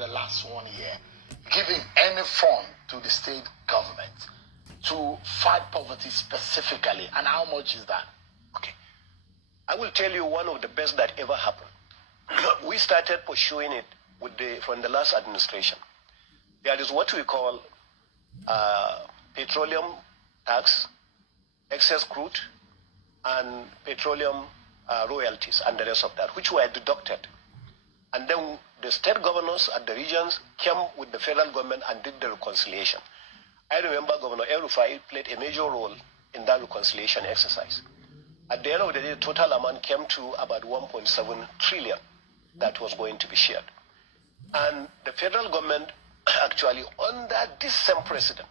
the last 1 year, giving any fund to the state government to fight poverty specifically, and how much is that? Okay. I will tell you one of the best that ever happened. We started pursuing it from the last administration. There is what we call petroleum tax, excess crude, and petroleum royalties and the rest of that, which were deducted. And then the state governors at the regions came with the federal government and did the reconciliation. I remember Governor El-Rufai played a major role in that reconciliation exercise. At the end of the day, the total amount came to about 1.7 trillion that was going to be shared. And the federal government actually, under this same president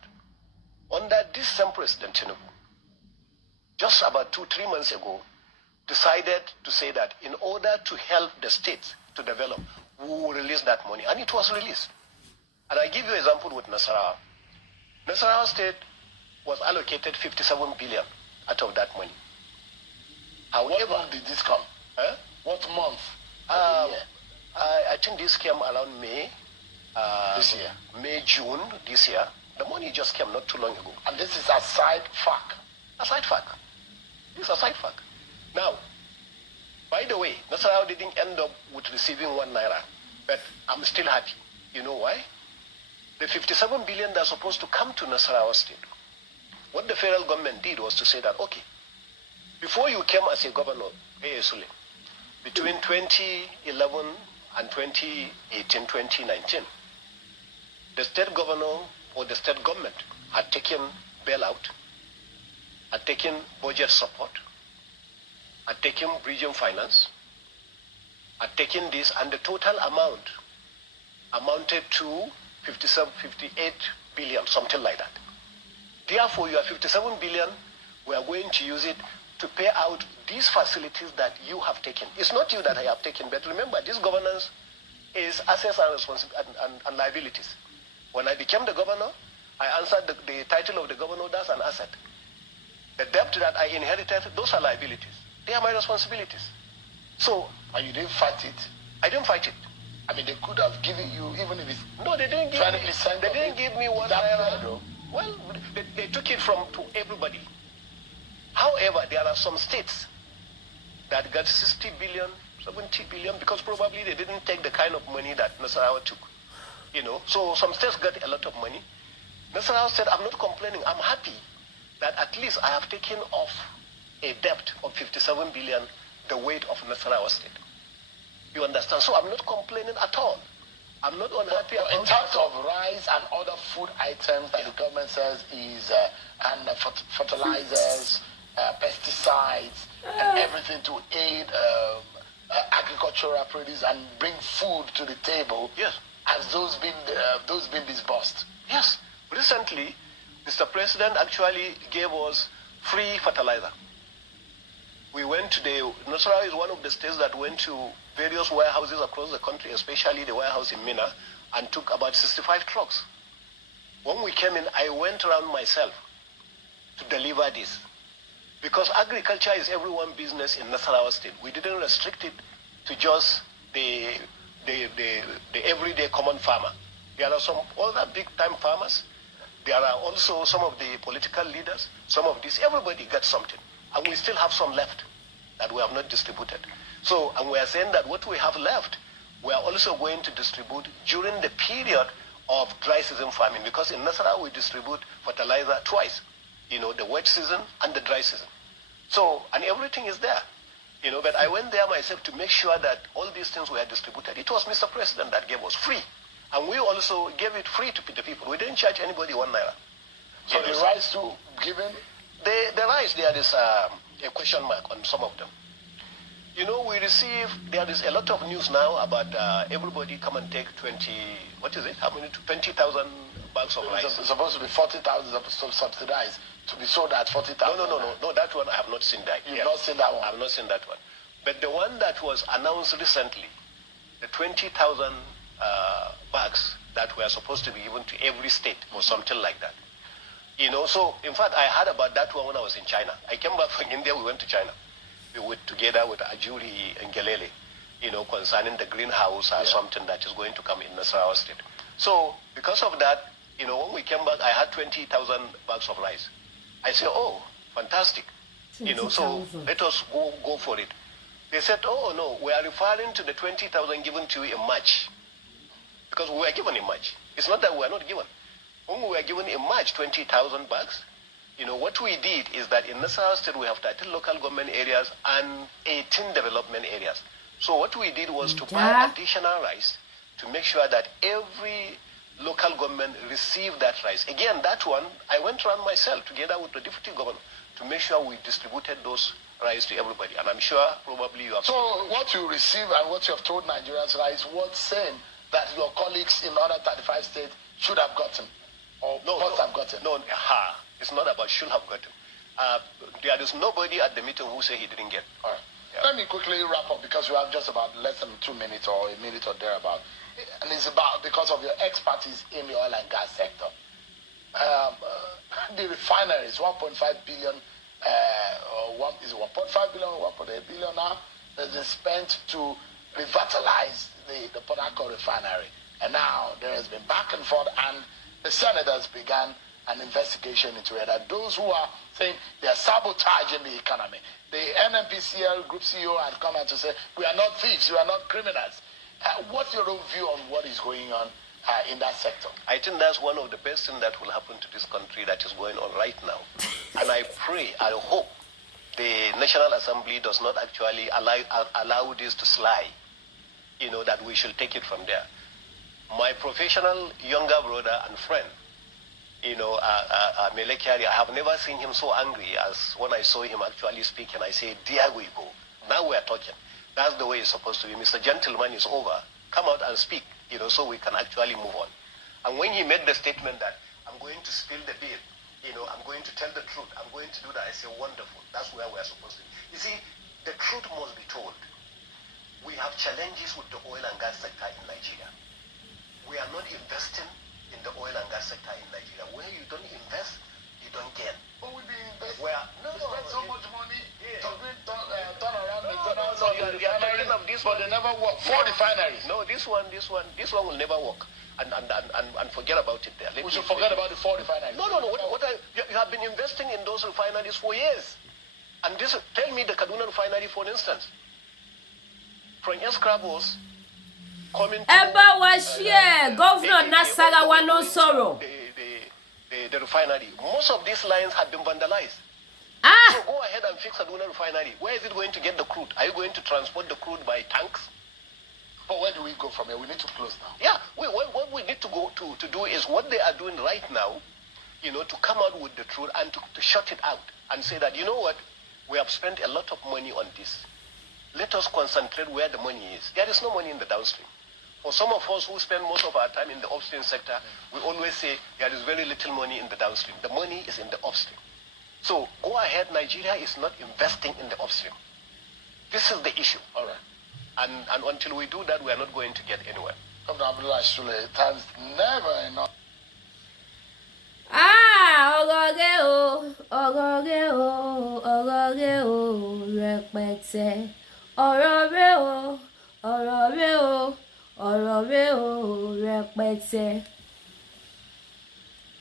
Tinubu, just about 2-3 months ago, decided to say that in order to help the states to develop, we will release that money. And it was released. And I give you an example with Nasarawa. Nasarawa state was allocated 57 billion out of that money. However, what month did this come? Huh? What month? I think this came around May. This year? May, June this year. The money just came not too long ago. And this is a side fact? A side fact. This is a side fact. Now, by the way, Nasarawa didn't end up with receiving 1 naira, but I'm still happy. You know why? The 57 billion that's supposed to come to Nasarawa state, what the federal government did was to say that, okay, before you came as a governor, Sule, between 2011 and 2018, 2019, the state governor or the state government had taken bailout, had taken budget support, had taken bridging finance, had taken this, and the total amount amounted to 58 billion, something like that. Therefore, your 57 billion, we are going to use it to pay out these facilities that you have taken. It's not you that I have taken, but remember, this governance is assets and liabilities. When I became the governor, I answered the title of the governor, that's an asset. The debt that I inherited, those are liabilities. They are my responsibilities. So, and you didn't fight it? I didn't fight it. I mean, they could have given you, even if it's... No, they didn't give me... They didn't give me 1 naira. Well, they took it to everybody. However, there are some states that got 60 billion, 70 billion, because probably they didn't take the kind of money that Nasarawa took. You know, so some states got a lot of money. Nasarawa said, I'm not complaining. I'm happy that at least I have taken off a debt of 57 billion, the weight of Nasarawa state. You understand? So I'm not complaining at all. I'm not unhappy about in terms of rice and other food items that the government says is and fertilizers, pesticides, and everything to aid agricultural produce and bring food to the table. Yes. Has those been disbursed? Yes. Recently, Mr. President actually gave us free fertilizer. We went to Nasarawa is one of the states that went to various warehouses across the country, especially the warehouse in Mina, and took about 65 trucks. When we came in, I went around myself to deliver this. Because agriculture is everyone's business in Nasarawa state. We didn't restrict it to just the everyday common farmer. There are some other big-time farmers. There are also some of the political leaders. Some of this, everybody gets something. And we still have some left that we have not distributed. So, and we are saying that what we have left, we are also going to distribute during the period of dry season farming, because in Nasarawa we distribute fertilizer twice, you know, the wet season and the dry season. So, and everything is there, you know, but I went there myself to make sure that all these things were distributed. It was Mr. President that gave us free. And we also gave it free to the people. We didn't charge anybody 1 naira. So the rice to given? The rice, there is a question mark on some of them. You know, there is a lot of news now about everybody come and take 20,000 bags of rice. It's supposed to be 40,000 subsidized to be sold at 40,000. No, that one I have not seen that. You've not seen that one? I have not seen that one. But the one that was announced recently, the 20,000 bags that were supposed to be given to every state or something like that. You know, so in fact, I heard about that one when I was in China. I came back from India, we went to China. We were together with Ajuri and Gelele. concerning the greenhouse or something that is going to come in Nasarawa State. So because of that, when we came back, I had 20,000 bags of rice. I said, oh, fantastic. So let us go for it. They said, oh, no, we are referring to the 20,000 given to you in March. Because we were given in March. It's not that we are not given. When we were given in March 20,000 bags, what we did is that in Nasarawa State, we have 13 local government areas and 18 development areas. So what we did was to buy additional rice to make sure that every local government received that rice. Again, that one, I went around myself together with the deputy governor to make sure we distributed those rice to everybody. And I'm sure probably you have... So what you receive and what you have told Nigerians is what's saying that your colleagues in other 35 states should have gotten or must have gotten? No, it's not about should have gotten. There is nobody at the meeting who said he didn't get. All right. Yeah. Let me quickly wrap up because we have just about less than 2 minutes or a minute or thereabout. And it's about because of your expertise in the oil and gas sector. The refineries, 1.5 billion, is 1.5 billion, 1.8 billion now, has been spent to revitalize the Port Harcourt refinery. And now there has been back and forth, and the senators began an investigation into it. And those who are saying they are sabotaging the economy. The NNPCL Group CEO had come out to say, we are not thieves, we are not criminals. What's your own view on what is going on in that sector? I think that's one of the best things that will happen to this country that is going on right now. And I pray, I hope the National Assembly does not actually allow this to slide, that we should take it from there. My professional younger brother and friend, Melekari, I have never seen him so angry as when I saw him actually speak, and I say, there we go. Now we are talking. That's the way it's supposed to be. Mr. Gentleman is over. Come out and speak, so we can actually move on. And when he made the statement that I'm going to spill the beer, I'm going to tell the truth, I'm going to do that, I say, wonderful. That's where we're supposed to be. You see, the truth must be told. We have challenges with the oil and gas sector in Nigeria. We are not investing in the oil and gas sector in Nigeria. Where you don't invest, you don't get. But we invest. No, spend so much money to turn around the refineries, but they never work. 4 refineries. No, this one will never work. And forget about it there. We should forget about the 4 refineries. No. You have been investing in those refineries for years. And tell me the Kaduna refinery, for instance. From Escravos coming to... Governor Nasarawa no sorrow. The refinery. Most of these lines have been vandalized. So go ahead and fix Kaduna refinery. Where is it going to get the crude? Are you going to transport the crude by tanks? But where do we go from here? We need to close now. Yeah, what we need to go to do is what they are doing right now, to come out with the truth and to shut it out and say that, you know what, we have spent a lot of money on this. Let us concentrate where the money is. There is no money in the downstream. For some of us who spend most of our time in the upstream sector, we always say there is very little money in the downstream. The money is in the upstream. So go ahead, Nigeria is not investing in the upstream. This is the issue. All right. And until we do that, we are not going to get anywhere. Governor Abdullah Sule, time's never enough. Rẹpẹtẹ. Ọ̀rọ̀ rẹ o, rẹpẹtẹ.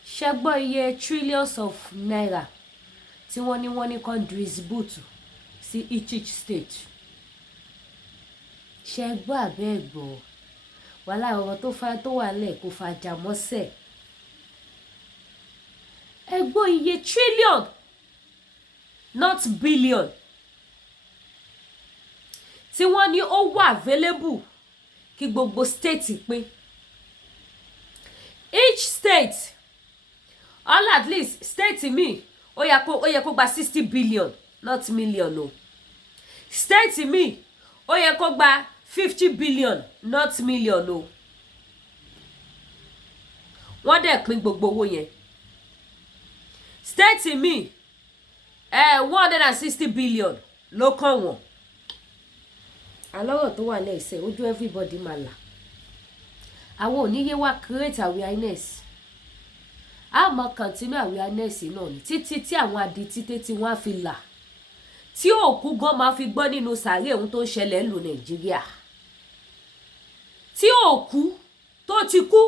Ṣé gbọ́ iye trillions of naira tí wọ́n ní kan distribute sí each state? Ṣé gbọ́ àbẹ́ gbọ́? Wàhálà ọ̀rọ̀ tó wà lẹ̀ kò fàjà mọ́sẹ̀. Ẹ gbọ́ iye trillion, not billion, tí wọ́n ní ó wà available kí gbogbo state pín. Each state, all at least state mi ó yẹ kó gba 60 billion, not million o. State mi ó yẹ kó gba 50 billion, not million o. Wọ́n dẹ̀ pín gbogbo owó yẹn. State mi 160 billion ló kàn wọ́n. Alọ́rọ̀ tó wà lẹ́sẹ̀ ojú everybody máa là. Àwọn oníyé wa create awareness. A máa continue awareness náà ni títí tí àwọn adití tí wọ́n á fi là. Tí òkú gan máa fi gbọ́ nínú sàárè ohun tó ń ṣẹlẹ̀ lù Nàìjíríà. tí òkú tó ti kú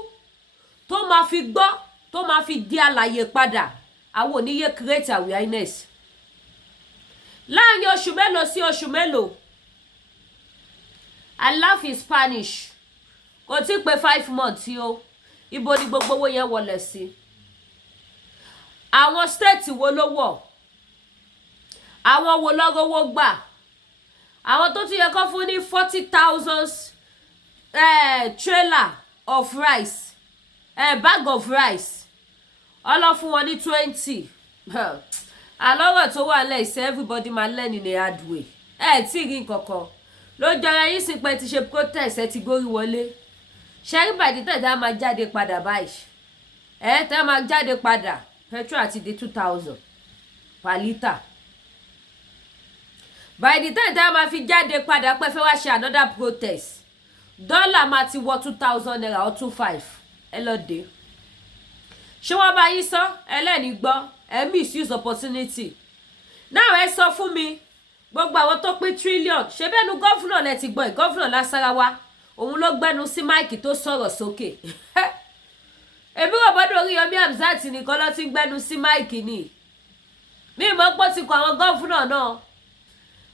tó máa fi gbọ́ tó máa fi di alààyè padà àwọn oníyé create awareness láàrin oṣù mélòó sí oṣù mélòó. I laugh in Spanish kò tí pé 5 months o ibo ni gbogbo owó yẹn wọlé sí. Àwọn state wo ló wọ̀ àwọn wo lọ́gọ́wọ́ gbà àwọn tó ti yẹ kó fún ní 40,000 trailer of rice bag of rice ọlọ́ fún wọn ní 20 àlọ́rọ̀ tó wà lẹ́yìn everybody máa learn in a hard way tí rí nkankan ló jọra yín sí pé ti ṣe protest ti górí wọlé ṣẹ́rí bàdí tẹ̀dá máa jáde padà báyìí tẹ́ máa jáde padà petrol àti di 2,000 per litre by the time tẹ́ máa fi jáde padà pé fẹ́ wá ṣe another protest dọ́là máa ti wọ 2,000 naira or 2,500 lọ dé ṣé wọ́n bá yín sọ ẹlẹ́ni gbọ́ misuse opportunity náà sọ fún mi gbogbo àwọn tó pín trillion ṣe bẹ́ẹ̀nu gọ́fúnà lẹ ti gbọ́ ẹ̀ gọ́fúnà Nasarawa òun ló gbẹ́nu sí máìkì tó sọ̀rọ̀ sókè èmi ò gbọ́dọ̀ Oríyọmí Hamzat nìkan ló ti gbẹ́nu sí máìkì ni mi mọ̀ pé ó ti kọ àwọn gọ́fúnà náà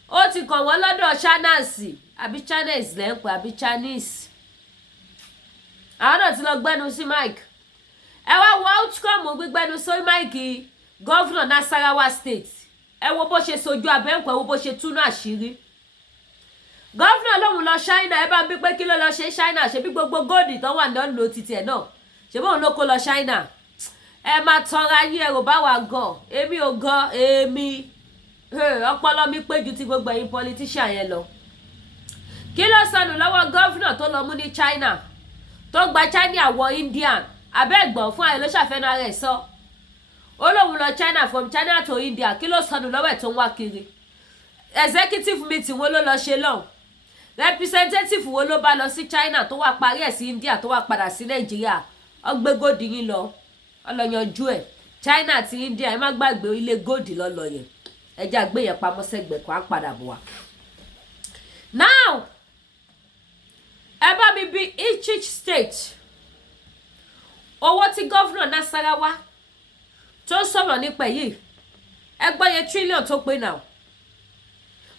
ó ti kàn wọ́n lọ́dọ̀ Chinese àbí Chinese lẹ́ńpẹ́ àbí Chinese àwọn náà ti lọ gbẹ́nu sí máìkì wá wo outcome gbígbẹ́nu sí máìkì gọ́fúnà Nasarawa state wo bó ṣe sojú abẹ́ǹkọ́ wo bó ṣe túnú àṣírí gọ́fúnà lòun lọ China bá ń bí pé kí ló lọ ṣe China ṣe bí gbogbo góòdì tó wà náà lò títí náà ṣe bóun ló kó lọ China máa tanra yín ẹ̀rọ bá wà gan èmi ò gan èmi ọpọlọ mi pé ju ti gbogbo ẹ̀yin politician yẹn lọ kí ló sọnù lọ́wọ́ gọ́fúnà tó lọ mú ní China tó gba China wọ Indian abẹ́ẹ̀gbọ̀n fún àyè ló ṣàfẹ́nu ara ẹ̀ sọ ó lóun lọ China from China to India kí ló sọnù lọ́wọ́ ẹ̀ tó ń wá kiri executive meeting wo ló lọ ṣe lọ́hùn representative wo ló bá lọ sí China tó wá parí ẹ̀ sí India tó wá padà sí Nàìjíríà ọgbẹ́ góòdì yín lọ ọlọ́yanjú ẹ̀ China àti India ẹ má gbàgbé ilé góòdì lọ́lọ́ yẹn ẹjẹ́ àgbé yẹn pamọ́ sẹ́gbẹ̀ẹ́ kan á padà bọ̀ wá. Now ẹ bá mi bí each state owó tí gọ́fúnà Nasarawa tó sọ̀rọ̀ nípa yìí ẹgbọ́n yẹn trillion tó pé náà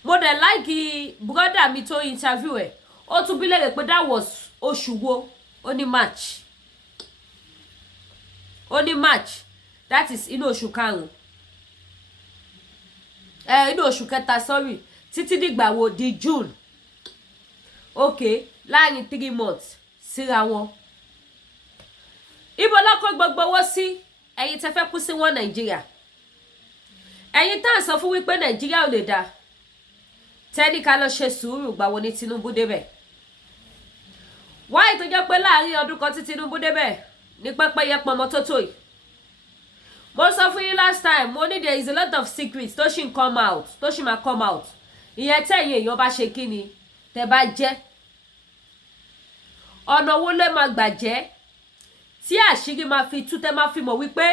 mo dẹ̀ láìkí brọ́dà mi tó interview ẹ̀ ó tún bí lérè pé that was oṣù wo ó ní March that is inú oṣù karùn-ún inú oṣù kẹta sorry títí dìgbà wo di June okay láàrin 3 months síra wọn ibo lọ́kọ́ gbogbo owó sí ẹ̀yin tẹ́ fẹ́ kú sí wọn Nàìjíríà ẹ̀yin tá à ń sọ fún wípé Nàìjíríà ò lè dáa tẹ́ni ká lọ ṣe sùúrù gbàwo ní Tinubu débẹ̀ wáyé tó jẹ́ pé láàrin ọdún kan tí Tinubu débẹ̀ ní pẹ́pẹ́yẹ pọnmọ tó tó yìí mo sọ fún yín last time mo ní there is a lot of secrets tó ṣì ń come out tó ṣì máa come out ìyẹn tẹ̀yìn èèyàn bá ṣe kí ni tẹ́ bá jẹ́ ọ̀nà owó lè máa gbà jẹ́ tí àṣírí máa fi tú tẹ́ máa fi mọ̀ wípé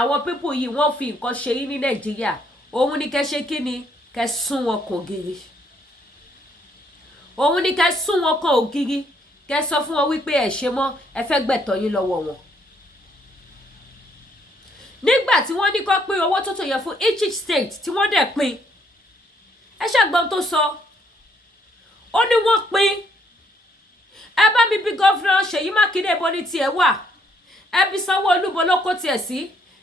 àwọn pípù yìí wọ́n fi nǹkan ṣe yín ní Nàìjíríà òun ni kẹ́ ṣe kí ni kẹ́ sún wọn kàn ògiri òun ni kẹ́ sún wọn kàn ògiri kẹ́ sọ fún wọn wípé ẹ ṣe mọ́ ẹ fẹ́ gbẹ̀tọ́ yín lọ́wọ́ wọn nígbà tí wọ́n ní kó pín owó tó tó yẹ fún each state tí wọ́n dẹ̀ pín ẹ ṣàgbọ́n tó sọ ó ní wọ́n pín ẹ bá mi bí gọ́fúnà Ṣèyí Mákindé ibo ní tiẹ̀ wà ẹ bí Sanwó-Olú ibo ló kó tiẹ̀ sí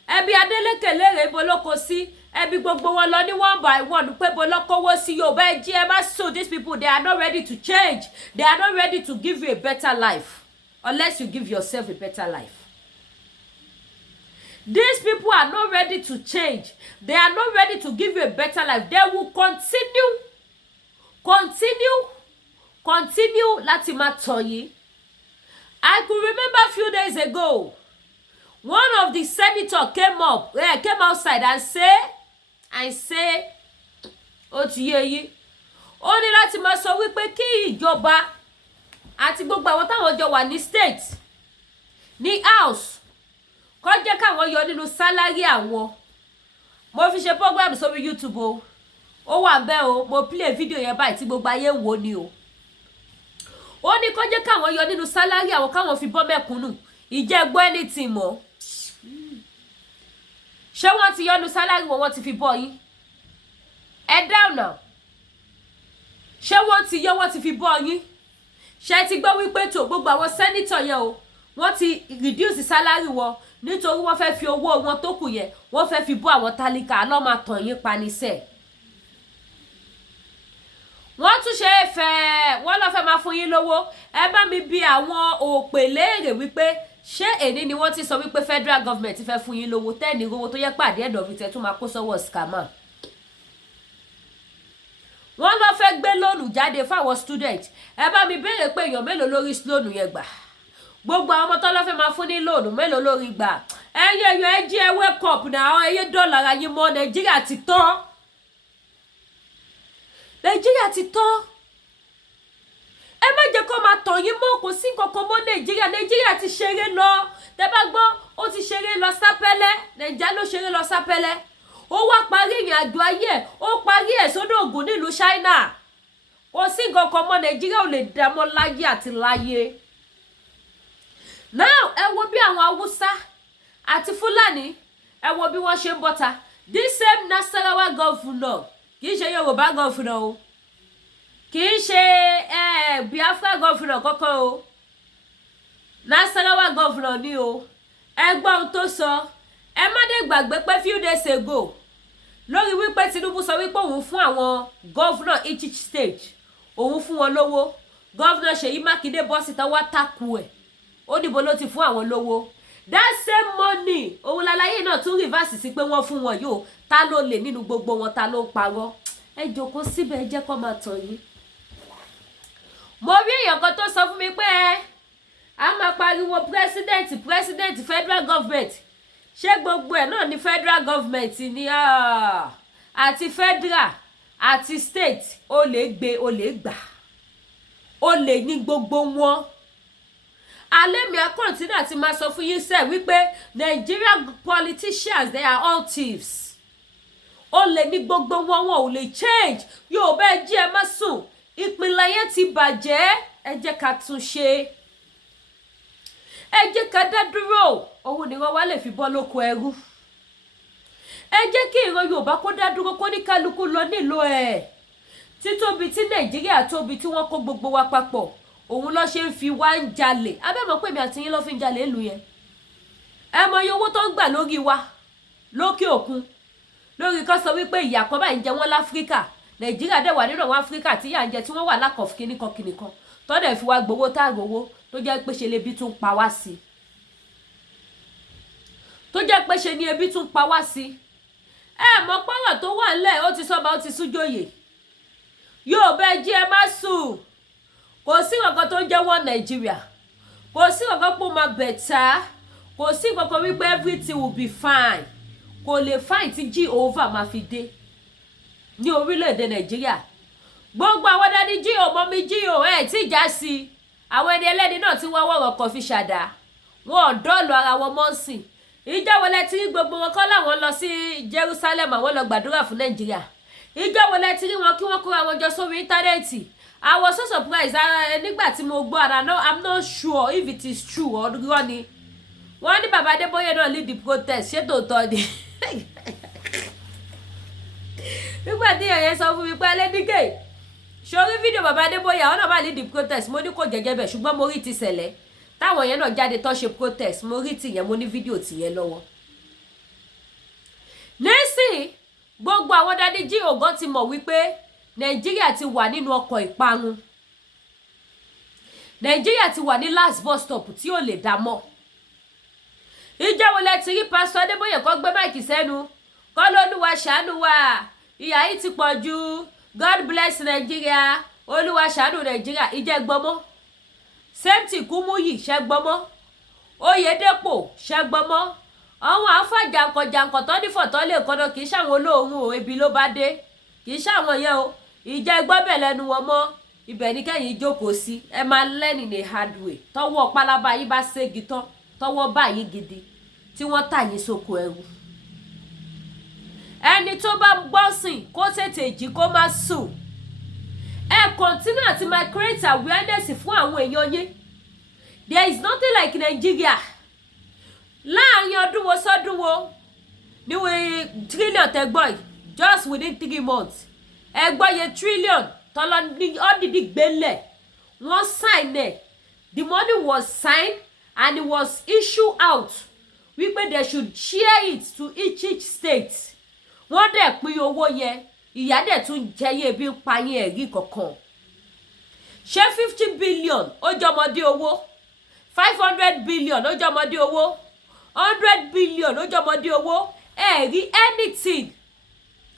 ẹ bí Adélékè Lérè ibo ló kó sí ẹ bí gbogbo wọn lọ ní one by one pé ibo ló kówó sí Yorùbá ẹ jí ẹ bá so these people they are not ready to change they are not ready to give you a better life unless you give yourself a better life. These people are not ready to change. They are not ready to give you a better life. They will continue láti máa tàn yín. I could remember a few days ago, one of the senators came outside and say, ó ti yé yín. Ó ní láti máa sọ wípé kí ìjọba àti gbogbo àwọn táwọn jọ wà ní state, ní house, kó jẹ́ káwọn yọ nínú sálárì àwọn. Mo fi ṣe program sórí YouTube o. Ó wà ńbẹ̀ o, mo play video yẹn báyìí tí gbogbo ayé wò ni o. ó ní kó jẹ́ káwọn yọ nínú sálárì àwọn káwọn fi bọ́ mẹ̀kúnnù ìjẹ́ gbọ́ anything mọ́ ṣé wọ́n ti yọ nínú sálárì wọn ti fi bọ́ yín ẹ down now ṣé wọ́n ti yọ wọ́n ti fi bọ́ yín ṣé ti gbọ́ wípé tó gbogbo àwọn sẹ́nítọ̀ yẹn o wọ́n ti reduce sálárì wọn nítorí wọ́n fẹ́ fi owó wọn tó kù yẹn wọ́n fẹ́ fi bọ́ àwọn tálíkà lọ́ máa tàn yín panisẹ́ wọ́n tún ṣe é fẹ́ wọ́n lọ́ fẹ́ máa fún yín lówó ẹ bá mi bi àwọn òpè léèrè wípé ṣé èní ni wọ́n ti sọ wípé federal government fẹ́ fún yín lówó tẹ́ẹ̀ni owó tó yẹ pàdé ẹ̀dọ̀ fi tẹ̀ tún máa kó sọ́wọ́ scammer wọ́n lọ fẹ́ gbé lóònù jáde fáwọn student ẹ bá mi béèrè pé èèyàn mélòó lórí lóònù yẹn gbà gbogbo àwọn ọmọ tó lọ fẹ́ máa fún ní lóònù mélòó lórí gbà ẹyẹ èèyàn ẹ jí ẹ wake up náà àwọn ẹyẹ dọ́là ara yín mọ́ nàìjíríà ti tán nàìjíríà ti tán ẹ má jẹ́ kó máa tàn yín mọ́ kò sí nǹkankan mọ́ nàìjíríà ti ṣeré lọ tẹ́ bá gbọ́ ó ti ṣeré lọ sápẹ́lẹ́ nàìjíríà ló ṣeré lọ sápẹ́lẹ́ ó wá parí ìrìn àjò ayé ẹ̀ ó parí ẹ̀ sódò ògùn nílùú China kò sí nǹkankan mọ́ nàìjíríà ò lè dá mọ́ láyé àti láyé now ẹ wo bí àwọn haúsá àti fúlàní ẹ wo bí wọ́n ṣe ń bọ́ta this same Nasarawa governor kì í ṣe yorùbá governor o kì í ṣe Biafra governor kọ́kọ́ o Nasarawa governor ni o ẹ gbọ́ ohun tó sọ ẹ má dé gbàgbé pé few days ago lórí wípé Tinubu sọ wípé òun fún àwọn governor each state òun fún wọn lówó governor Ṣèyí Mákindé bọ́ síta wá takú ẹ̀ ó níbo ló ti fún àwọn lówó that same money òun lálàyé náà tún reverse sí pé wọ́n fún wọn yóò ta ló lè nínú gbogbo wọn ta ló ń parọ́ ẹ jókòó síbẹ̀ ẹ jẹ́ kó máa tàn yín. mo rí èèyàn kan tó sọ fún mi pé a máa pariwo president federal government ṣé gbogbo ẹ̀ náà ni federal government ni àti federal àti state ó lè gbé ó lè gbà ó lè ní gbogbo wọn alẹ́ mi àkọ́ntínà ti máa sọ fún yín sẹ́ wípé Nigerian politicians they are all thieves ó lè ní gbogbo wọn ò lè change yóò bẹ́ẹ̀ jí ẹ má sùn ìpínlẹ̀ yẹn ti bàjẹ́ ẹ jẹ́ ká tún ṣe ẹ jẹ́ ká dá dúró òun ni wọ́n wá lè fi bọ́ lóko ẹrú ẹ jẹ́ kí ìran Yorùbá kó dá dúró kó ní kálukú lọ nílò ẹ̀ títóbi tí Nàìjíríà tóbi tí wọ́n kó gbogbo wa papọ̀ òun ló ṣe ń fi wá ń jalè abẹ́mọ̀ pé mi àti yín ló fi ń jalè ìlú yẹn ẹ mọ iye owó tó ń gbà lórí wa lókè òkun lórí kan sọ wípé ìyà kan báyìí ń jẹ wọ́n láfíríkà Nàìjíríà dẹ̀ wà nínú àwọn áfíríkà tí ìyà ń jẹ tí wọ́n wà lákọ̀ọ́ kíníkan tọ́dẹ̀ fi wá gbowó tá àgbowó tó jẹ́ pé ṣe lebi tún pa wá sí tó jẹ́ pé ṣe ni ebi tún pa wá sí ẹ mọ̀ pọ́nrọ̀ tó wà ńlẹ̀ ó ti sọ́ba ó ti sújòyè yóò bẹ́ẹ̀ jí ẹ má sùn kò sí nǹkan tó ń jẹ́ wọ́n Nàìjíríà kò sí nǹkan pé ó máa bẹ̀tà kò sí nǹkan wípé everything will be fine kò lè fine tí Jehovah máa fi dé ní orílẹ̀-èdè Nàìjíríà gbogbo àwọn dání jíò mọ́mí jíò ẹ̀ tí ìjà sí àwọn ẹni ẹlẹ́ni náà tí wọ́n wọ̀rọ̀ kan fi ṣàdá wọn ò dọ́ọ̀lù ara wọn mọ́ sí ìjọ wọlé tí gbogbo wọn kọ́ làwọn lọ sí Jerusalem àwọn lọ gbàdúrà fún Nàìjíríà ìjọ wọlé tí wọn kí wọ́n kóra wọn jọ sórí íńtánẹ́ẹ̀tì I was so surprised nígbà tí mo gbọ́ ara no I'm not sure if it is true or irọ́ ni wọ́n ní bàbá Adébóyè náà lead the protest ṣé tòótọ́ ni nígbà tí èèyàn sọ fún mi pé alẹ́dígè sórí fídíò bàbá Adébóyè àwọn náà bá lead the protest mo ní kò jẹ́jẹ́ bẹ̀ ṣùgbọ́n mo rí ti ṣẹlẹ̀ táwọn yẹn náà jáde tó ṣe protest mo rí tìyẹn mo ní fídíò tìyẹn lọ́wọ́ nísìn gbogbo àwọn dádì jí ògán ti mọ̀ wípé Nàìjíríà ti wà nínú ọkọ̀ ìparun Nàìjíríà ti wà ní last bus stop tí ò lè dá mọ́ ìjọ wo lẹ ti rí pásítọ̀ Adébóyè kó gbé máìkì sẹ́nu kó lÓlúwa ṣàánú wa ìyà yìí ti pọ̀ jù God bless Nàìjíríà Olúwa ṣàánú Nàìjíríà ìjẹ́ gbọ́mọ́ sẹ́ńtì Kúmúyì ṣẹ́ gbọ́mọ́ Oyèdépò ṣẹ́ gbọ́mọ́ àwọn àfàjàǹkọ̀jàǹkọ̀ tó nífọ̀ tó lè kọ́nà kì í ṣàwọn olóòórùn o ebi ló bá dé kì í ṣàwọn yẹn o ìjẹ́ gbọ́bẹ̀ lẹ́nu wọn mọ́ ibẹ̀ ní kẹ́yìn jókòó sí ẹ máa lẹ́nì ní hard way tọwọ́ pálábá yìí bá ségi tán tọwọ́ báyìí gidi tí wọ́n tà yín sóko ẹrú ẹni tó bá gbọ́ sìn kó tètè jí kó má sùn ẹ continue àti máa create awareness fún àwọn èèyàn yín. There is nothing like Nigeria. Láàárín ọdún wo sọ́dún wo ní wọ́n trillion tẹ́gbọ́ yìí just within 3 months. Ẹgbọ́ yẹ trillion tọ́lọ́ ní ọ́dìdí gbélẹ̀. Wọ́n sign ẹ̀. The money was signed and it was issued out. Wípé they should share it to each state. Wọ́n dẹ̀ pín owó yẹn. Ìyá dẹ̀ tún jẹyé bí ń pa yín ẹ̀rí kankan. Ṣé 50 billion ó jọmọdé owó? 500 billion ó jọmọdé owó? 100 billion ó jọmọdé owó? Rí anything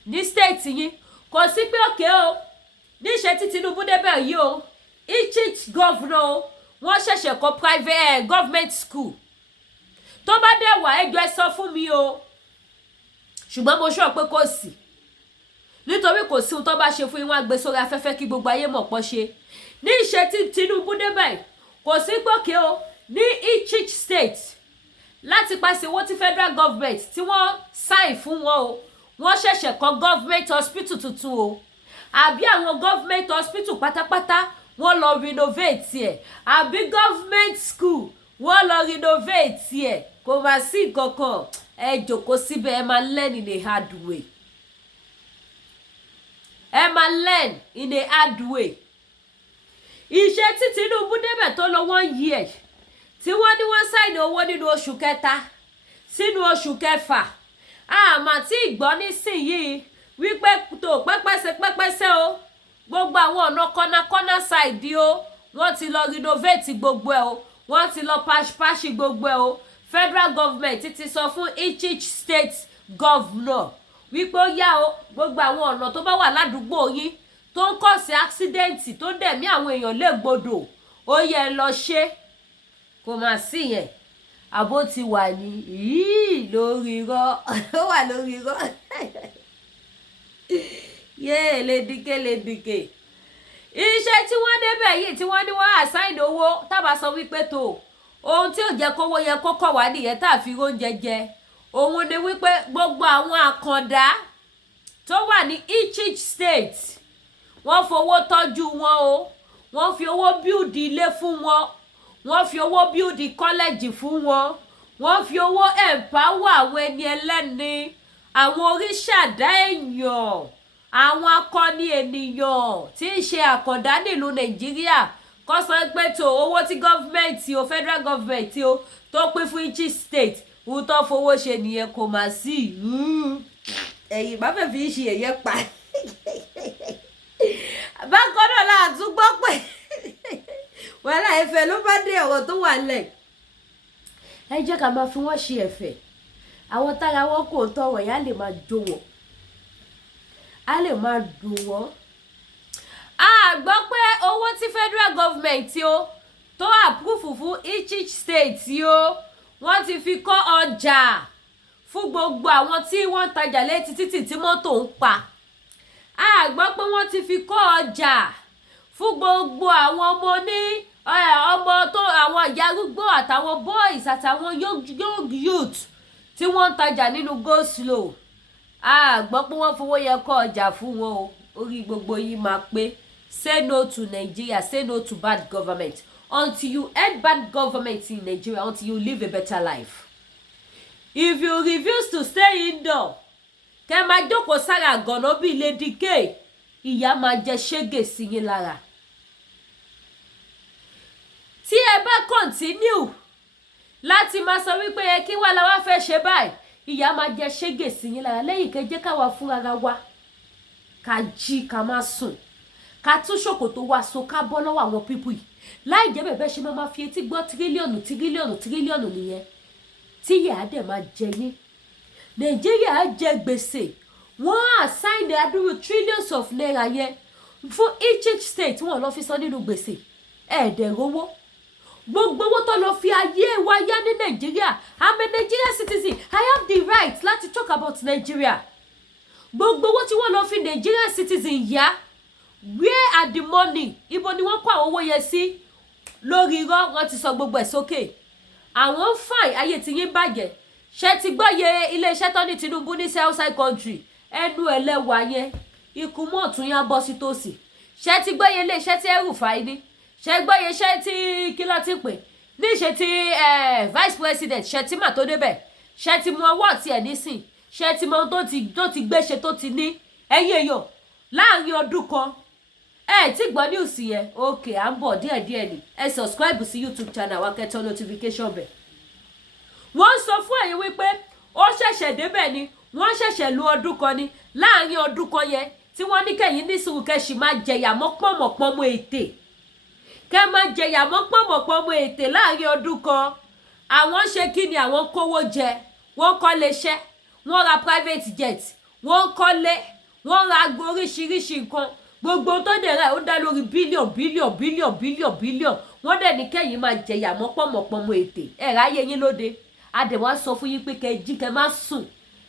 ní state yín. Kò sí pé òkè o. Níṣẹ́ tí Tinubu débẹ̀ yìí o. Each governor wọ́n ṣẹ̀ṣẹ̀ kọ́ private government school. Tó bá dẹ̀ wá ẹjọ́ ẹ sọ fún mi o. Ṣùgbọ́n mo sọ pé kò sí. Nítorí kò sí ohun tó bá ṣe fún yín wọ́n á gbé sórí afẹ́fẹ́ kí gbogbo ayé mọ̀ pọ́ ṣe. Ní ìṣe tí Tinubu débẹ̀ kò sí gbòkè o ní each state láti pàṣẹ owó tí federal government tí wọ́n sign fún wọn o. Wọ́n ṣẹ̀ṣẹ̀ kọ́ government hospital tuntun o. Àbí àwọn government hospital pátápátá wọ́n lọ renovate ẹ̀. Àbí government school wọ́n lọ renovate ẹ̀. Kò má sí kankan. Ẹ jókòó síbẹ̀ ẹ máa learn in a hard way. Ẹ máa learn in a hard way. Iṣẹ́ tí Tinubu débẹ̀ tó lọ 1 year tí wọ́n ní wọ́n sign owó nínú oṣù kẹta sínú oṣù kẹfà. Àmà tí ìgbọ́ nísìnyìí wípé tó pẹ́pẹ́sẹ́ o. Gbogbo àwọn ọ̀nà corner side o. Wọ́n ti lọ renovate gbogbo ẹ̀ o. Wọ́n ti lọ patch gbogbo ẹ̀ o. Federal government ti sọ fún each state governor wípé ó yá o gbogbo àwọn ọ̀nà tó bá wà ládùúgbò yín tó ń kọ̀ sí accident tó dẹ̀mí àwọn èèyàn légbodò ó yẹ lọ ṣe. Kò má sí yẹn. Àbó ti wà ní lórí irọ́. Ó wà lórí irọ́. Lédìké. Iṣẹ́ tí wọ́n débẹ̀ yìí tí wọ́n ní wọ́n assign owó tábà sọ wípé tó ohun tí ò jẹ́ kówó yẹ kó kọ̀ wá nìyẹn tá a fi oúnjẹ jẹ. Òun ni wípé gbogbo àwọn àkàndá tó wà ní each state wọ́n fowó tọ́jú wọn o. Wọ́n fi owó build ilé fún wọn. Wọ́n fi owó build college fún wọn. Wọ́n fi owó empower àwọn ẹni ẹlẹ́ni. Àwọn oríṣàdá èèyàn. Àwọn akọni ènìyàn tí ń ṣe àkàndá nílùú Nàìjíríà. Kọ́ sọ pé tó owó tí gọ́ọ̀mẹ̀ntì o federal government o tó pín fún each state ohun tó fowó ṣe nìyẹn kò má sí. Ẹ̀yin bá fẹ́ fi ṣe ẹ̀yẹ pa. Bákan náà la tún gbọ́ pé wàhálà ẹ̀fẹ̀ ló bá dé ọ̀rọ̀ tó wà lẹ̀. Ẹ jẹ́ ká máa fi wọ́n ṣe ẹ̀fẹ̀. Àwọn tára wọn kò tọrọ yá lè máa jó wọn. A lè máa dùn wọ́n. A gbọ́ pé owó tí federal government o tó approve fún each state o wọ́n ti fi kọ́ ọjà fún gbogbo àwọn tí wọ́n tajà létí títì tí mọ́tò ń pa. A gbọ́ pé wọ́n ti fi kọ́ ọjà fún gbogbo àwọn ọmọ ní ọmọ tó àwọn ìyá arúgbó àtàwọn boys àtàwọn young youth tí wọ́n ń tajà nínú go slow. A gbọ́ pé wọ́n fowó yẹ kọ́ ọjà fún wọn o. Orí gbogbo yìí máa pé. Say no to Nigeria. Say no to bad government. Until you end bad government in Nigeria, until you live a better life. If you refuse to stay indoor, kẹ́ máa jókòó sára gànà bí Lady K, ìyá máa jẹ ṣégè sí yín lára. Tí ẹ bá continue láti máa sọ wípé ẹ kí wá la wá fẹ́ ṣe báyìí, ìyá máa jẹ ṣégè sí yín lára. Lẹ́yìn kẹ́ jẹ́ ká wá fún ara wa. Ká jí ká má sùn. Ká tún ṣòkòtò wa so ká bọ́ lọ́wọ́ àwọn pípù yìí. Láì jẹ́ bẹ̀bẹ̀ ṣe máa fi etí gbọ́ tírílíọ̀nù nìyẹn. Tí ìyá dẹ̀ máa jẹ yín. Nàìjíríà jẹ gbèsè. Wọ́n assign adúrú trillions of naira yẹn fún each state wọ́n lọ fi san nínú gbèsè. Ẹ̀ẹ́dẹ̀ rówó. Gbogbo owó tó lọ fi ayé wa yá ní Nàìjíríà. I'm a Nigerian citizen. I have the right láti talk about Nigeria. Gbogbo owó tí wọ́n lọ fi Nigerian citizen yá. Where are the money? Ibo ni wọ́n kó àwọn owó yẹn sí? Lórí irọ́ wọ́n ti sọ gbogbo ẹ̀ sókè. Àwọn fine ayé tí yín bàjẹ́. Ṣé ti gbọ́ iye ilé-iṣẹ́ tó ní Tinubu ní outside country? Ẹnu ẹlẹ́wà yẹn. Ikú mọ́ ọ̀tún yá bọ́ sí tòsì. ṣé ti gbọ́yé ilé iṣẹ́ tí ẹrù fà ní ṣé gbọ́yé iṣẹ́ tí kí ló ti pè ní ṣe ti vice president Shettima tó débẹ̀ ṣé ti mú ọwọ́ tiẹ̀ nísìn ṣé ti mọ tó ti gbé ṣe tó ti ní ẹ̀yìn èèyàn láàrin ọdún kan tí gbọ́ news yẹn ok à ń bọ̀ díẹ̀díẹ̀ ni ẹ subscribe sí YouTube channel wa kẹ́tọ́ notification bẹ̀. wọ́n sọ fún ẹ̀yin wípé ó ṣẹ̀ṣẹ̀ débẹ̀ ni wọ́n ṣẹ̀ṣẹ̀ lu ọdún kan ni láàrin ọdún kan yẹn tí wọ́n ní kẹ́yìn ní sùúrù kẹ́ṣì máa jẹ̀yà mọ́ pọ̀mọ̀pọ̀mọ̀ ètè kẹ́ máa jẹ̀yà mọ́ pọ̀mọ̀pọ̀mọ̀ ètè láàrin ọdún kan. àwọn ṣe kí ni àwọn kówó jẹ wọ́n kọ́lé iṣẹ́ wọ́n ra private jet wọ́n kọ́lé wọ́n ra oríṣiríṣi nǹkan gbogbo tó dẹ̀ ra ó dá lórí bílíọ̀n wọ́n dẹ̀ ní kẹ́yìn máa jẹ̀yà mọ́ pọ̀mọ̀pọ̀mọ̀ ètè ráyé yín lóde adẹ̀wá sọ fún yín pé kẹ́ jí kẹ́ má sùn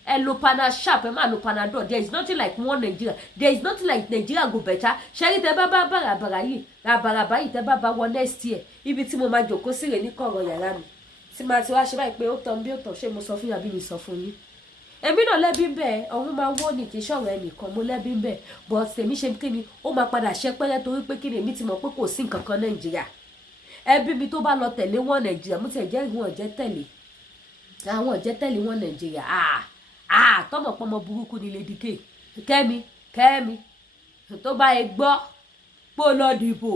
ẹ lo pana sharp ẹ má lo panadol there is nothing like one Nigeria there is nothing like Nigeria go better ṣẹ́rí tẹ bá bàràbàrà yìí ràbàràbà yìí tẹ bá wọ next year ibi tí mo máa jòkó sí rè ní kọ̀rọ̀ yàrá mi tí máa ti wá ṣe báyìí pé ó tán bí ó tán ṣé mo sọ fún yàbí mi sọ fún yín èmi náà lẹ́bí ń bẹ̀ ọ̀hún máa wọ́ ní kì í ṣọ̀rọ̀ ẹnìkan mo lẹ́bí ń bẹ̀ but tèmi ṣe kí ni ó máa padà ṣe pẹ́rẹ́ torí pé kí ni èmi ti mọ̀ pé kò sí nǹkan kan Nàìjíríà ẹbí mi tó bá lọ tẹ̀lé wọn Nàìjíríà mo ti ẹ̀ jẹ́ ìwọ̀n ọ̀jẹ́ tẹ̀lé àwọn ọ̀jẹ́ tẹ̀lé wọn Nàìjíríà tọmọ pọmọ burúkú ni Lady K kẹ́mi tó bá ẹ gbọ́ pé ó lọ dìbò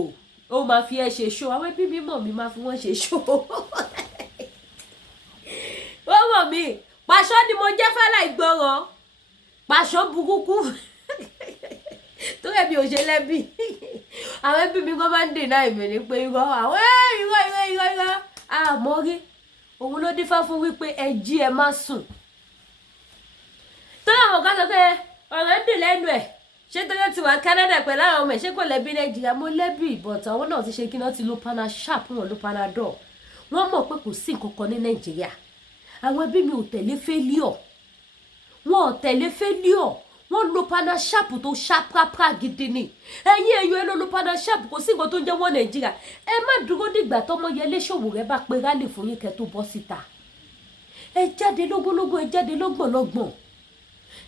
ó máa fi ẹ ṣe ṣó àwọn ẹbí mi mọ̀ mi máa fi wọ́n ṣe ṣó wọ́n mọ̀ mi pàṣọ ni mo jẹ́ fẹ́lá ìgbọràn pàṣọ burúkú tó rẹ̀ mi ò ṣe lẹ́bí àwọn ẹbí mi kọ́ máa ń dènà ìmìlì pé irọ́ àwọn irọ́ àmọ́ rí òun ló dífá fún wípé ẹ jí ẹ má sùn tó àwọn kan sọ pé ọ̀rọ̀ ń dùn lẹ́nu ẹ̀ ṣé tó yẹ ti wà Canada pẹ̀lú àwọn ọmọ ẹ̀ ṣé kò lẹ́bí Nàìjíríà mo lẹ́bí but àwọn náà ti ṣe kí náà ti lo pana sharp wọn lo panadol wọ́n mọ̀ pé kò sí nǹkan kan ní Nàìjíríà àwọn ẹbí mi ò tẹ̀lé failure wọn ò tẹ̀lé failure wọ́n lo pana sharp tó ṣàprápra gidi ni ẹ̀yin èèyàn ẹ lo pana sharp kò sí nǹkan tó ń jẹ́ wọ́n Nàìjíríà ẹ má dúró dìgbà tọmọ Yẹlé Sowore bá pe rálì fún yín kẹ́ tó bọ́ síta ẹ jáde lógúnlógún ẹ jáde lọ́gbọ̀nlọ́gbọ̀n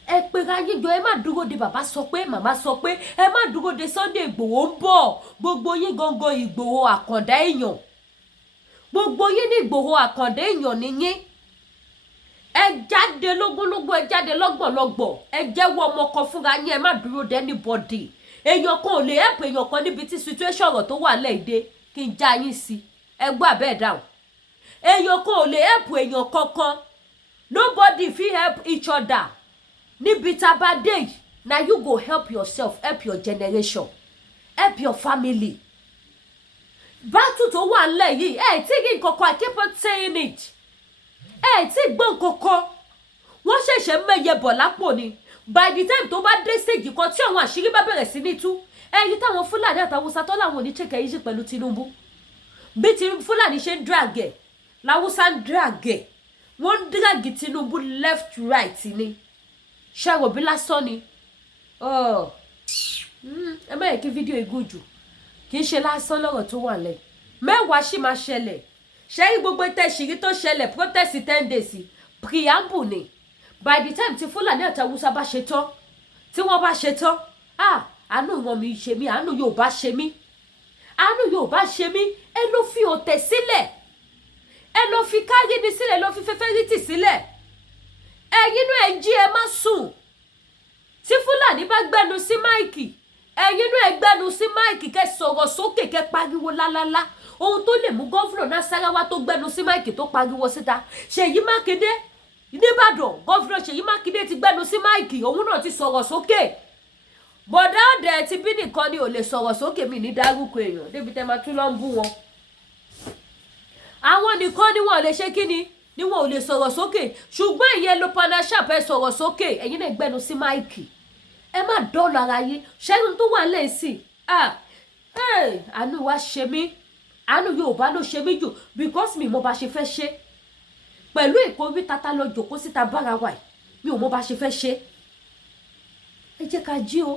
ẹ pera yíjọ ẹ má dúró de bàbá sọ pé màmá sọ pé ẹ má dúró de Sunday Ìgbòho ń bọ̀ gbogbo yín gangan Ìgbòho àkàndá èèyàn gbogbo yín ní Ìgbòho àkàndá èèyàn nìyín ẹ jáde lógúnlógún ẹ jáde lọ́gbọ̀nlọ́gbọ̀n ẹ jẹ́wọ́ ọmọ kan fúnra yín ẹ má dúró de anybody èèyàn kan ò lè help èèyàn kan níbi tí situation ọ̀rọ̀ tó wà lẹ́ẹ̀dẹ́ kí n já yín sí ẹ gbọ́ àbẹ́ẹ̀ dáhùn èèyàn kan ò lè help èèyàn kankan nobody fit help each other níbi tá a bá dé yìí na you go help yourself help your generation help your family battle tó wà nílẹ̀ yìí tí rí nǹkankan I keep on saying it tí gbọ́ nǹkankan wọ́n ṣẹ̀ṣẹ̀ mẹ́yẹ bọ̀ lápò ni by the time tó bá dé stage kan tí àwọn àṣírí bá bẹ̀rẹ̀ sí ní tú ẹ̀yìn táwọn Fúlàní àtàwọn Haúsá tó láwọn oníṣẹ́kẹ̀ yìí ṣe pẹ̀lú Tinubu bí ti Fúlàní ṣe ń drag ẹ̀ làwùsá ń drag ẹ̀ wọ́n ń drag Tinubu left right ni ṣẹ́rò bí lásán ni ẹ má yẹ kí fídíò igún jù kì í ṣe lásán lọ́rọ̀ tó wà lẹ̀ mẹ́wàá sì máa ṣẹlẹ̀ ṣẹ́rí gbogbo tẹ̀sírí tó ṣẹlẹ̀ protest 10 days preamble ni by the time tí Fúlàní àti Haúsá bá ṣe tán tí wọ́n bá ṣe tán àánú wọn mi ṣe mí àánú Yorùbá ṣe mí ẹ ló fi ọ̀tẹ̀ sílẹ̀ ẹ ló fi káríni sílẹ̀ ẹ ló fi fẹ́fẹ́rítì sílẹ̀ ẹ̀yin náà ẹ jí ẹ má sùn tí Fúlàní bá gbẹnu sí máìkì ẹ̀yin náà ẹ gbẹnu sí máìkì kẹ́ sọ̀rọ̀ sókè kẹ́ pariwo lálálá ohun tó lè mú gọ́fúnà Nasarawa tó gbẹnu sí máìkì tó pariwo síta Ṣèyí Mákindé nìbàdàn gọ́fúnà Ṣèyí Mákindé ti gbẹnu sí máìkì òun náà ti sọ̀rọ̀ sókè bọ̀dá ọ̀dẹ̀ ti bí nìkan ni ò lè sọ̀rọ̀ sókè mi ní dárúkọ èèyàn débi tẹ́ máa tún lọ ń bú wọn àwọn nìkan ni wọn ò lè ṣe kíni ni wọn ò lè sọ̀rọ̀ sókè ṣùgbọ́n ìyẹn ló padà ṣàpẹ́ sọ̀rọ̀ sókè ẹ̀yin náà gbẹnu sí máìkì ẹ má dọ́ọ̀lù ara yín ṣẹ́yìn tó wà lẹ́sìn àánú wa ṣe mí àánú Yorùbá ló ṣe mí jù because mi mo bá ṣe fẹ́ ṣe pẹ̀lú ìkórí tata lọ jòkó síta bára wa mi ò mo bá ṣe fẹ́ ṣe ẹ jẹ́ ká jí o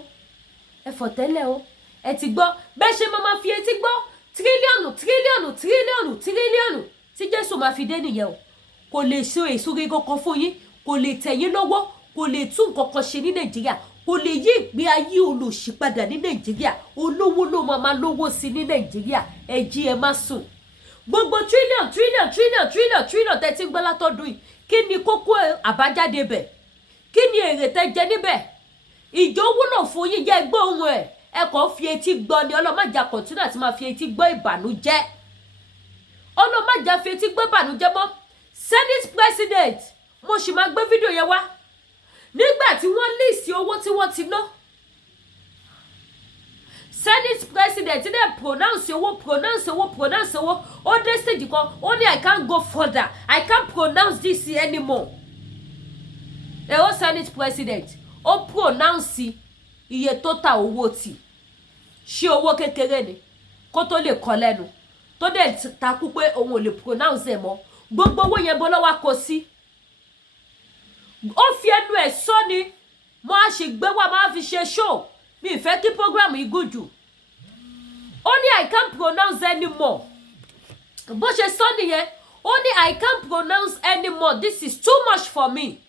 ẹ fọ̀tẹ́lẹ̀ o ẹ ti gbọ́ bẹ́ẹ̀ ṣe máa fi etí gbọ́ tírílíọ̀nù tí Jésù máa fi dé nìyẹn o kò lè ṣe èso gígan kan fún yín kò lè tẹ̀yìn lọ́wọ́ kò lè tún nǹkan kan ṣe ní Nàìjíríà kò lè yí ìgbé ayé olòṣì padà ní Nàìjíríà. Olówó ló máa lówó sí ní Nàìjíríà. Ẹ jí ẹ má sùn. Gbogbo trillion tẹ́ ti ń gbọ́ látọdún yìí, kí ni kókó àbájáde bẹ̀? Kí ni èrè tẹ́ jẹ níbẹ̀? Ìjọ wúlò fún yín jẹ́ gbọ́ ohun ẹ̀. Ẹ kàn fi etí gbọ́ ni. Ọlọ́màjà kọ̀tínà àti máa fi etí gbọ́ ìbànújẹ́. Ọlọ́màjà fi etí gbọ́ ìbànújẹ́ mọ́. Senate president, mo sì máa gbé fídíò yẹn wá. Nígbà tí wọ́n list owó tí wọ́n ti ná. Senate president dẹ̀ pronounce owó. Ó dé stage kan, ó ní I can't go further. I can't pronounce this anymore. Èwo Senate president, ó pronounce iye tó ta owó tì. Ṣé owó kékeré ni? Kó tó lè kọ lẹ́nu. Tó dẹ̀ takú pé òun ò lè pronounce ẹ̀ mọ́. Gbogbo owó yẹn bọ́ lọ́wọ́ kò sí. Ó fi ẹnu ẹ̀ sọ ni. Mo á ṣe gbé wá máa fi ṣe show. Mi fẹ́ kí program yìí gùn jù. Ó ní I can't pronounce anymore. Bó ṣe sọ nìyẹn. Ó ní I can't pronounce anymore. This is too much for me.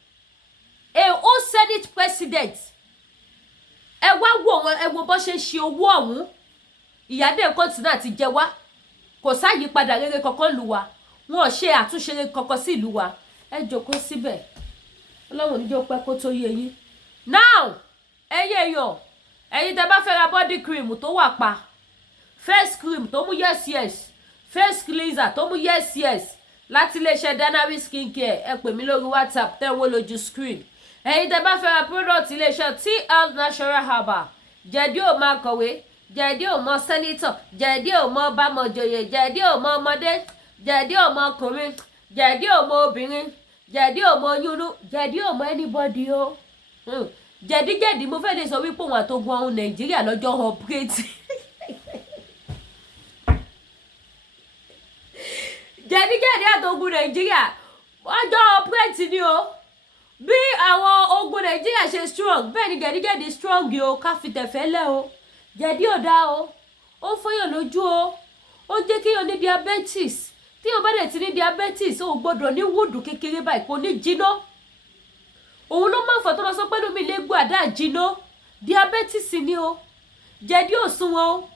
A whole Senate president. Ẹ wá wò wọn, ẹ wo bó ṣe ṣe owó ọ̀hún. Ìyáde kọ́ńtínà ti jẹ wá. Kò sáyípadà rere kankan lù wá. Wọn ò ṣe àtúnṣe rere kankan sí ìlú wa. Ẹ jókòó síbẹ̀. Ọlọ́run ní jẹ́ ó pẹ́ kó tó yé yín. Now, ẹ̀yin tẹ́ bá fẹ́ ra body cream tó wà pa. Face cream tó mú yes. Face cleanser tó mú yes. Láti iléeṣẹ́ Dynamic Skincare, ẹ pè mí lórí WhatsApp tẹ́ ń wò lójú screen. Ẹ̀yin tẹ́ bá fẹ́ ra product iléeṣẹ́ TL Natural Herbal. Jẹ̀dí ò máa kọ̀wé. Jẹ̀dí ò mọ senator. Jẹ̀dí ò mọ bámọ̀jòyè. Jẹ̀dí ò mọ ọmọdé. Jẹ̀dí ò mọ ọkùnrin. Jẹ̀dí ò mọ obìnrin. Jẹ̀dí ò mọ yúnú. Jẹ̀dí ò mọ anybody o. Jẹ̀dí mo fẹ́ lè sọ wípé òun àtogun ọ̀hún Nàìjíríà lọ́jọ́ operate. Jẹ̀dí àtogun Nàìjíríà ọjọ́ operate ni o. Bí àwọn ogun Nàìjíríà ṣe strong, bẹ́ẹ̀ ni jẹ̀dí strong o. Ká fi tẹ̀fẹ́ lẹ̀ o. Jẹ̀dí ò dá o. Ó fọyàn lójú o. Ó jẹ́ kí o ní diabetes. Tí o bá dẹ̀ ti ní diabetes, o gbọ́dọ̀ ní wúdù kékeré báyìí kò ní jiná. Òun ló máa ń fọ̀ tó lọ sọ pé lómi lè gbọ́ àdá jiná. Diabetes ni o. Jẹ̀dí ò sunwọ̀n o.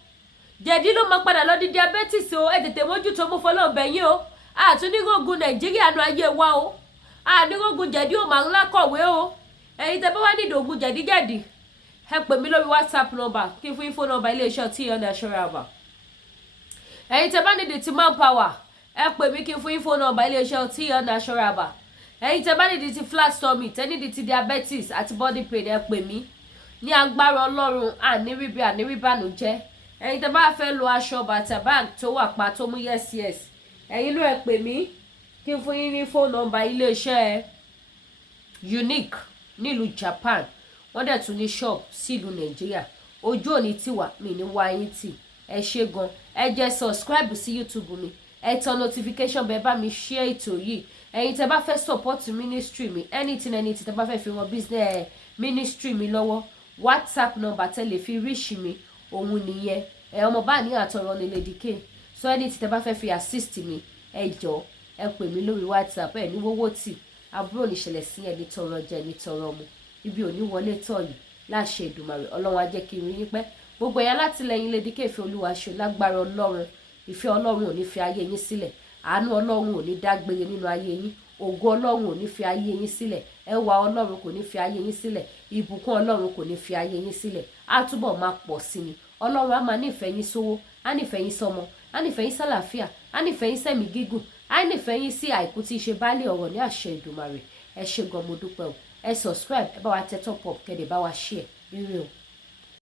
Jẹ̀dí ló máa padà lọ di diabetes o. Ẹ tètè mójútó mú fọlọ́ bẹ̀yìn o. Àtúnírógun Nàìjíríà nu ayé wa o. Ànírógun jẹ̀dí ò máa ń lákọ̀wé o. Ẹ̀yin tẹ́ bá wá nídìí ogun jẹ̀dí. Ẹ pè mí lórí WhatsApp number kí n fún yín phone number iléeṣẹ́ TL Natural Herbal. Ẹ̀yin tẹ́ bá nídìí ti manpower, ẹ pè mí kí n fún yín phone number iléeṣẹ́ TL Natural Herbal. Ẹ̀yin tẹ́ bá nídìí ti flat stomach, tẹ́ nídìí ti diabetes àti body pain, ẹ pè mí. Ní agbára Ọlọ́run àníríbànújẹ́. Ẹ̀yin tẹ́ bá fẹ́ lo aṣọ bàtà bag tó wà pa tó mú yes. Ẹ̀yin ló ẹ pè mí kí n fún yín ní phone number iléeṣẹ́ Unique nílùú Japan. Wọ́n dẹ̀ tún ní shop sí ìlú Nàìjíríà. Ojú òní tiwa mi ní wá yín tì. Ẹ ṣé gan. Ẹ jẹ́ subscribe sí YouTube mi. Ẹ tan notification bell bá mi share ètò yìí. Ẹ̀yin tẹ́ bá fẹ́ support ministry mi, anything tẹ́ bá fẹ́ fi wọn business ministry mi lọ́wọ́. WhatsApp number tẹ́ lè fi reach mi òun nìyẹn. Ọmọ bá ní àtọ̀rọ̀ ní Lady K. So anything tẹ́ bá fẹ́ fi assist mi, ẹ jọ̀ọ́ ẹ pè mí lórí WhatsApp. Ẹ ní wọ́wọ́ tì. Àbúrò ní ṣẹlẹ̀ sí ẹni tọrọ jẹ ní tọrọ mu. Ibi òní wọlé tọ̀ yìí láṣẹ Èdùmàrè. Ọlọ́run á jẹ́ kí n rí yín pẹ́. Gbogbo ẹ̀yà látìlẹ́yìn Lady K ìfẹ́ Olúwa ṣe lágbára Ọlọ́run. Ìfẹ́ Ọlọ́run ò ní fi ayé yín sílẹ̀. Àánú Ọlọ́run ò ní dágbére nínú ayé yín. Ògo Ọlọ́run ò ní fi ayé yín sílẹ̀. Ẹwà Ọlọ́run kò ní fi ayé yín sílẹ̀. Ìbùkún Ọlọ́run kò ní fi ayé yín sílẹ̀. Á túbọ̀ máa pọ̀ sí ni. Ọlọ́run á máa nífẹ̀ẹ́ yín sówó. Á nífẹ̀ẹ́ yín sọ́mọ. Á nífẹ̀ẹ́ yín sálàáfíà. Á nífẹ̀ẹ́ yín sẹ́mi gígùn. Á nífẹ̀ẹ́ yín sí àìkú tí í ṣe baálé ọ̀rọ̀ ní àṣẹ Èdùmàrè. Ẹ ṣé gan, mo dúpẹ́ o. Ẹ subscribe, ẹ bá wa tẹ top up, kẹ́ dẹ̀ bá wa share. Ire o.